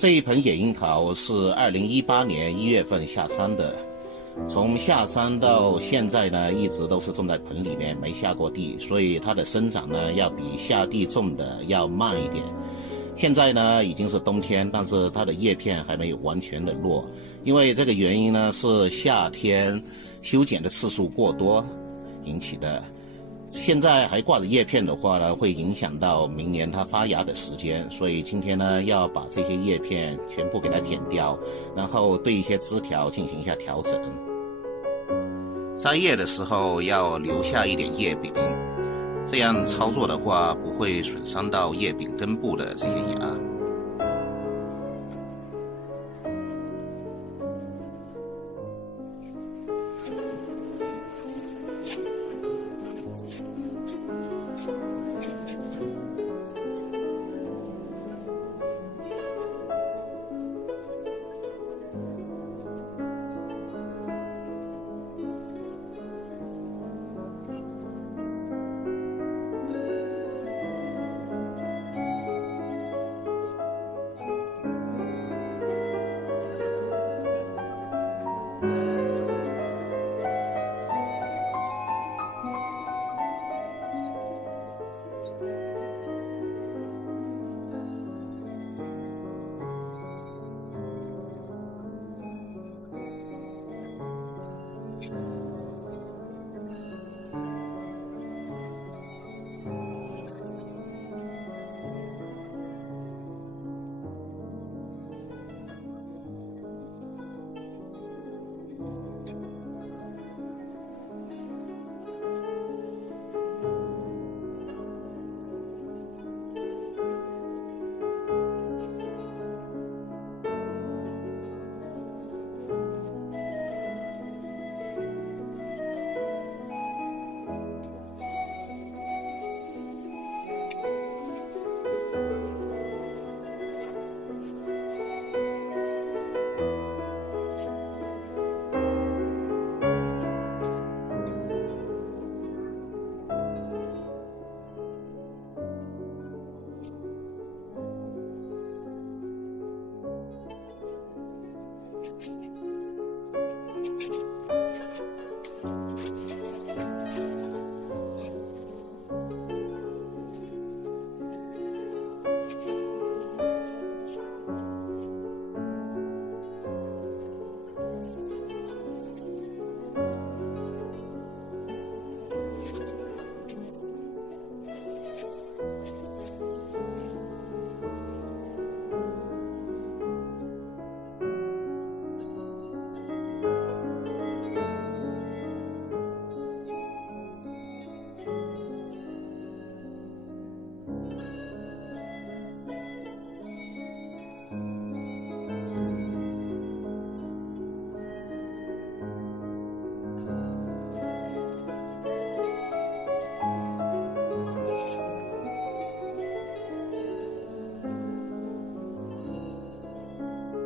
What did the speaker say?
这一盆野樱桃是2018年1月份下山的，从下山到现在呢，一直都是种在盆里面，没下过地，所以它的生长呢要比下地种的要慢一点。现在呢已经是冬天，但是它的叶片还没有完全的落，因为这个原因呢是夏天修剪的次数过多引起的。现在还挂着叶片的话呢，会影响到明年它发芽的时间，所以今天呢要把这些叶片全部给它剪掉，然后对一些枝条进行一下调整。摘叶的时候要留下一点叶柄，这样操作的话不会损伤到叶柄根部的这些芽。